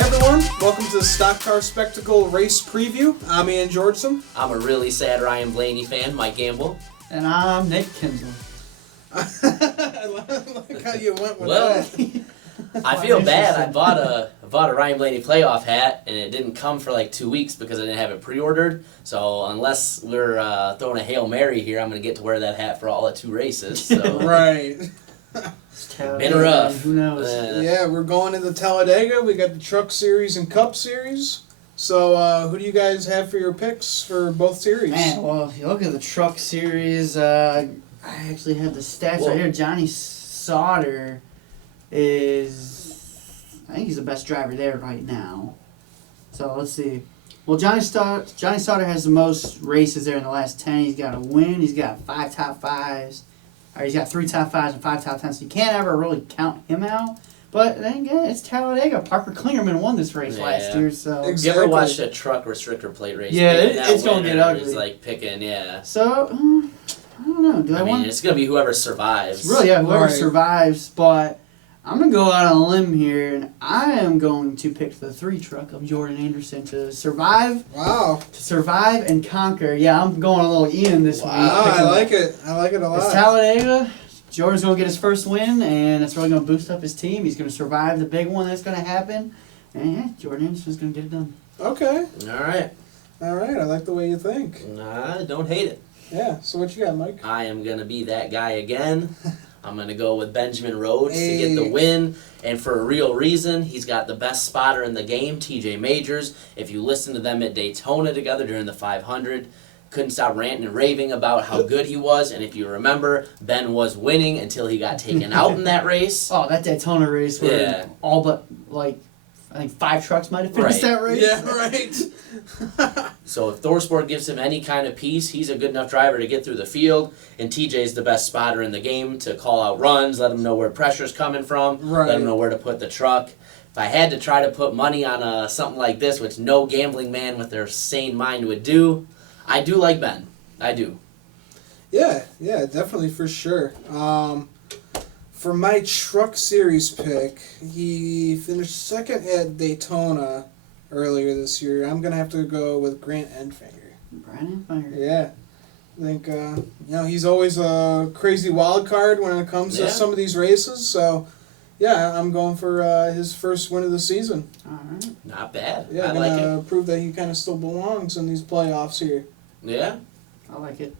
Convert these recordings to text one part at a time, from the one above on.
everyone, welcome to the Stock Car Spectacle Race Preview. I'm Ian Georgeson. I'm a really sad Ryan Blaney fan, Mike Gamble. And I'm Nick Kinsel. I like how you went with that. I feel bad. I bought a Ryan Blaney playoff hat, and it didn't come for like 2 weeks because I didn't have it pre-ordered. So unless we're throwing a Hail Mary here, I'm going to get to wear that hat for all the 2 races. So. Right. Been rough. Who knows? Yeah, we're going into Talladega. We got the Truck Series and Cup Series. So who do you guys have for your picks for both series? Man, well, if you look at the Truck Series, I actually have the stats right here. Johnny Sauter I think he's the best driver there right now. So let's see. Well, Johnny Sauter has the most races there in the last 10. He's got a win. He's got 5 top 5s. Or he's got 3 top 5s and 5 top 10s. So you can't ever really count him out. But then again, it's Talladega. Parker Klingerman won this race last year. So Exactly. You ever watched a truck restrictor plate race? Yeah, it's going to get ugly. It's like picking, yeah. So, I don't know. I mean, it's going to be whoever survives. Really, yeah, whoever Right. survives. But I'm going to go out on a limb here, and I am going to pick the 3 truck of Jordan Anderson to survive. Wow. To survive and conquer. Yeah, I'm going a little Ian this week. I like it. I like it a lot. It's Talladega. Jordan's going to get his first win, and it's really going to boost up his team. He's going to survive the big one that's going to happen. And yeah, Jordan Anderson's going to get it done. Okay. All right. I like the way you think. Nah, don't hate it. Yeah, so what you got, Mike? I am going to be that guy again. I'm going to go with Benjamin Rhodes to get the win. And for a real reason, he's got the best spotter in the game, TJ Majors. If you listen to them at Daytona together during the 500, couldn't stop ranting and raving about how good he was. And if you remember, Ben was winning until he got taken out in that race. Oh, that Daytona race where all but, I think 5 trucks might have finished that race. Yeah, right. So if ThorSport gives him any kind of peace, he's a good enough driver to get through the field. And TJ's the best spotter in the game to call out runs, let him know where pressure's coming from, let him know where to put the truck. If I had to try to put money on something like this, which no gambling man with their sane mind would do, I do like Ben. I do. Yeah, definitely for sure. For my Truck Series pick, he finished second at Daytona earlier this year. I'm going to have to go with Grant Enfinger. Grant Enfinger. Yeah. I think, he's always a crazy wild card when it comes to some of these races. So, yeah, I'm going for his first win of the season. All right. Not bad. Yeah, I like it. to prove that he kind of still belongs in these playoffs here. Yeah. I like it.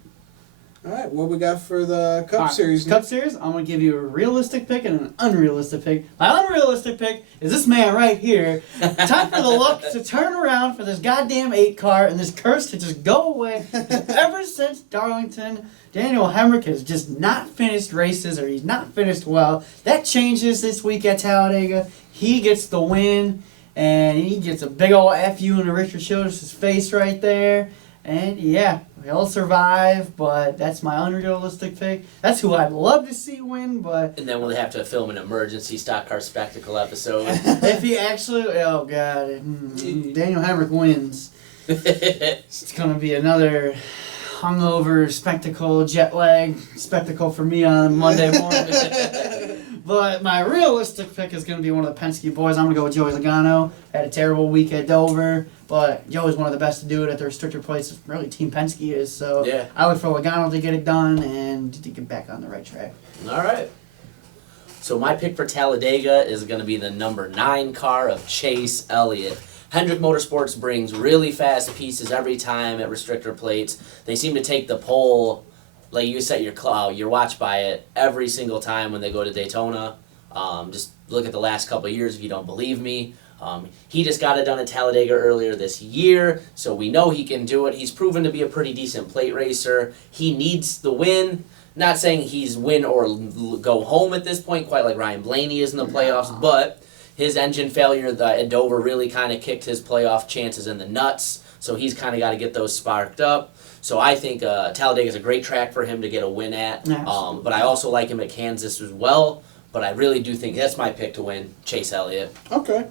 All right, what we got for the Cup Series? Cup Series, I'm going to give you a realistic pick and an unrealistic pick. My unrealistic pick is this man right here. Time for the luck to turn around for this goddamn 8 car and this curse to just go away. Ever since Darlington, Daniel Hemrick has just not finished races or he's not finished well. That changes this week at Talladega. He gets the win and he gets a big old F.U. in Richard Childress' face right there. And yeah, he'll survive, but that's my unrealistic pick. That's who I'd love to see win, but... And then we'll have to film an emergency stock car spectacle episode. if he actually... Oh, God. Daniel Hemrick wins. It's going to be another hungover spectacle, jet lag spectacle for me on Monday morning. But my realistic pick is going to be one of the Penske boys. I'm going to go with Joey Logano. Had a terrible week at Dover, but Joey's one of the best to do it at the restrictor plates. Really, Team Penske is. So I look for Logano to get it done and to get back on the right track. All right. So my pick for Talladega is going to be the number 9 car of Chase Elliott. Hendrick Motorsports brings really fast pieces every time at restrictor plates. They seem to take the pole... Like you set your watch by it every single time when they go to Daytona. Just look at the last couple of years if you don't believe me. He just got it done at Talladega earlier this year, so we know he can do it. He's proven to be a pretty decent plate racer. He needs the win. Not saying he's win or go home at this point, quite like Ryan Blaney is in the playoffs, but his engine failure at Dover really kind of kicked his playoff chances in the nuts, so he's kind of got to get those sparked up. So I think Talladega is a great track for him to get a win at. But I also like him at Kansas as well. But I really do think that's my pick to win, Chase Elliott. Okay.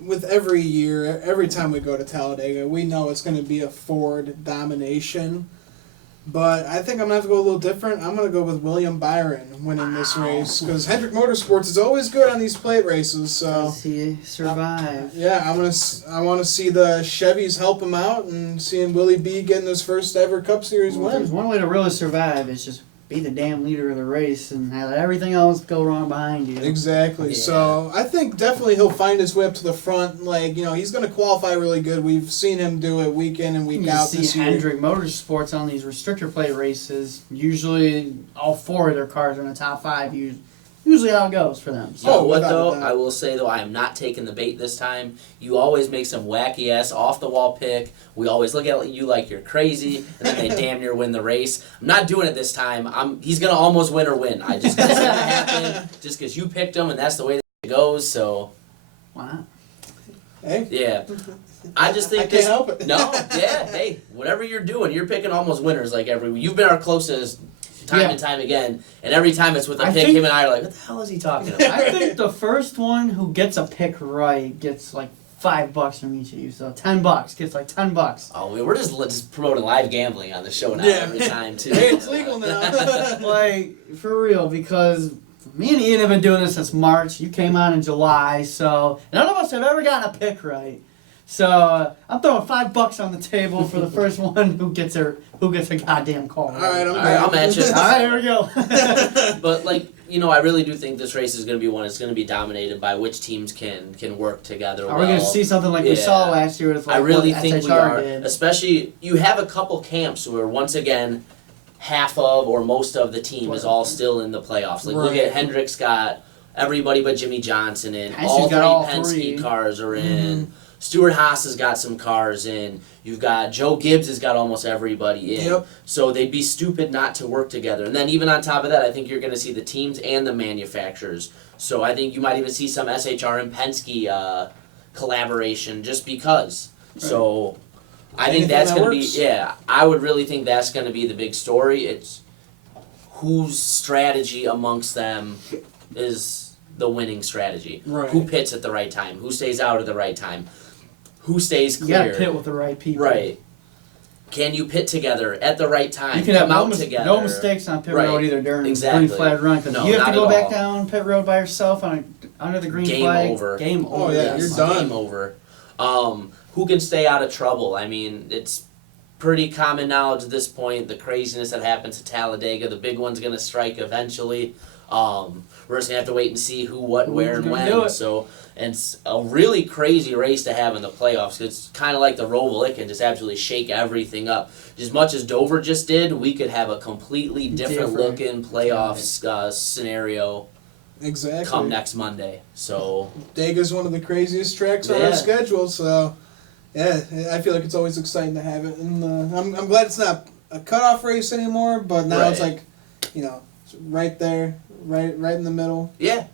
With every year, every time we go to Talladega, we know it's going to be a Ford domination. But I think I'm going to have to go a little different. I'm going to go with William Byron winning this race. Because Hendrick Motorsports is always good on these plate races. So Does he survive? yeah, I want to see the Chevys help him out and seeing Willie B getting his first ever Cup Series Well, there's win. one way to really survive is just be the damn leader of the race and let everything else go wrong behind you. Exactly. Yeah. So I think definitely he'll find his way up to the front. Like, he's going to qualify really good. We've seen him do it week in and week You out see this year. Hendrick Motorsports on these restrictor plate races. Usually, all 4 of their cars are in the top 5. Usually, how it goes for them. So. You know what without though? a doubt. I will say though, I am not taking the bait this time. You always make some wacky ass off the wall pick. We always look at you like you're crazy, and then they damn near win the race. I'm not doing it this time. He's gonna almost win or win. I just it's gonna happen just because you picked him, and that's the way it goes. So Why not? Hey, yeah, I just think I can't help it. No, yeah, hey, whatever you're doing, you're picking almost winners like every. You've been our closest. Time Yeah. and time again, and every time it's with a I pick, think- him and I are like, what the hell is he talking about? I think the first one who gets a pick right gets like $5 from each of you. So $10 gets like $10. Oh, we're just promoting live gambling on the show now Yeah. every time too. Hey, it's legal now. Like, for real, because me and Ian have been doing this since March. You came on in July, so none of us have ever gotten a pick right. So I'm throwing $5 on the table for the first one who gets a goddamn call. All right, All right, I'll match it. All right, here we go. But I really do think this race is going to be one. It's going to be dominated by which teams can work together. Are we going to see something like we saw last year with like I really what think we SHR are. did? Especially, you have a couple camps where once again, half of or most of the team is all still in the playoffs. Like look Right. at Hendrick's got everybody but Jimmy Johnson in. Penske All got three all Penske 3. cars are in. Stuart Haas has got some cars in. You've got Joe Gibbs has got almost everybody in. Yep. So they'd be stupid not to work together. And then even on top of that, I think you're going to see the teams and the manufacturers. So I think you might even see some SHR and Penske collaboration just because. Right. So I think Anything that's that going to be, works. yeah, I would really think that's going to be the big story. It's whose strategy amongst them is the winning strategy. Right. Who pits at the right time? Who stays out at the right time? Who stays You clear? got to pit with the right people. Right. Can you pit together at the right time? You can have Come no, out together. no mistakes on pit Right. road either during Exactly. green flag run because No, you have to not go at back all. down pit road by yourself under the green Game flag. over. Game Oh, over. yeah, Yes. you're done. Game over. Who can stay out of trouble? I mean, it's pretty common knowledge at this point. The craziness that happens at Talladega, the big one's going to strike eventually. We're just going to have to wait and see who, what, Who's where, and gonna do when. it. So, and it's a really crazy race to have in the playoffs. It's kind of like the Roval. It can just absolutely shake everything up. As much as Dover just did, we could have a completely different looking playoffs scenario Exactly. come next Monday. So, Dega's one of the craziest tracks on Yeah. our schedule, so yeah, I feel like it's always exciting to have it. And I'm glad it's not a cutoff race anymore, but now it's Right. like, it's right there, right in the middle. yeah.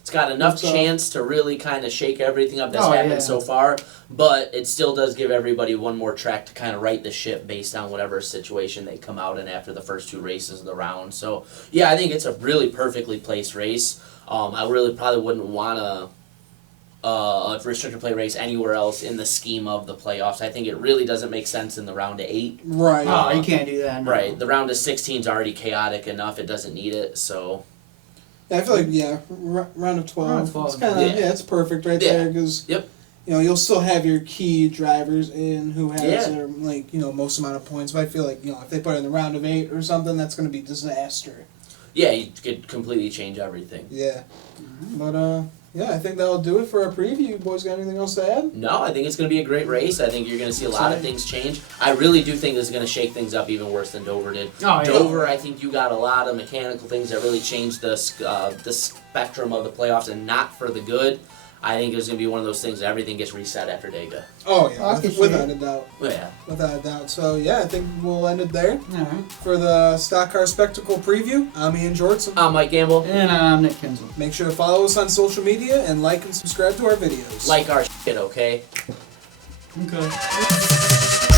It's got enough So- chance to really kind of shake everything up that's Oh, happened yeah. so far, but it still does give everybody one more track to kind of right the ship based on whatever situation they come out in after the first 2 races of the round. So, yeah, I think it's a really perfectly placed race. I really probably wouldn't want a restrictor plate race anywhere else in the scheme of the playoffs. I think it really doesn't make sense in the round of 8. Right. Oh, you can't do that. No. Right, the round of 16 is already chaotic enough; it doesn't need it. So, Yeah, I feel like round of 12. Round of 12, It's kind of yeah. it's perfect right Yeah. there because Yep. you'll still have your key drivers in who has Yeah. their most amount of points. But I feel like if they put it in the round of 8 or something, that's going to be disaster. yeah, you could completely change everything. Yeah. But yeah, I think that'll do it for our preview. You boys got anything else to add? No, I think it's going to be a great race. I think you're going to see a lot of things change. I really do think this is going to shake things up even worse than Dover did. Oh, yeah. Dover, I think you got a lot of mechanical things that really changed the spectrum of the playoffs, and not for the good. I think it's going to be one of those things that everything gets reset after Dega. Oh I yeah, can see without it. a doubt. Yeah. Without a doubt. So yeah, I think we'll end it there All right. for the Stock Car Spectacle preview. I'm Ian Jortson. I'm Mike Gamble. And I'm Nick Kinsel. Make sure to follow us on social media and like and subscribe to our videos. Like our shit, okay? Okay.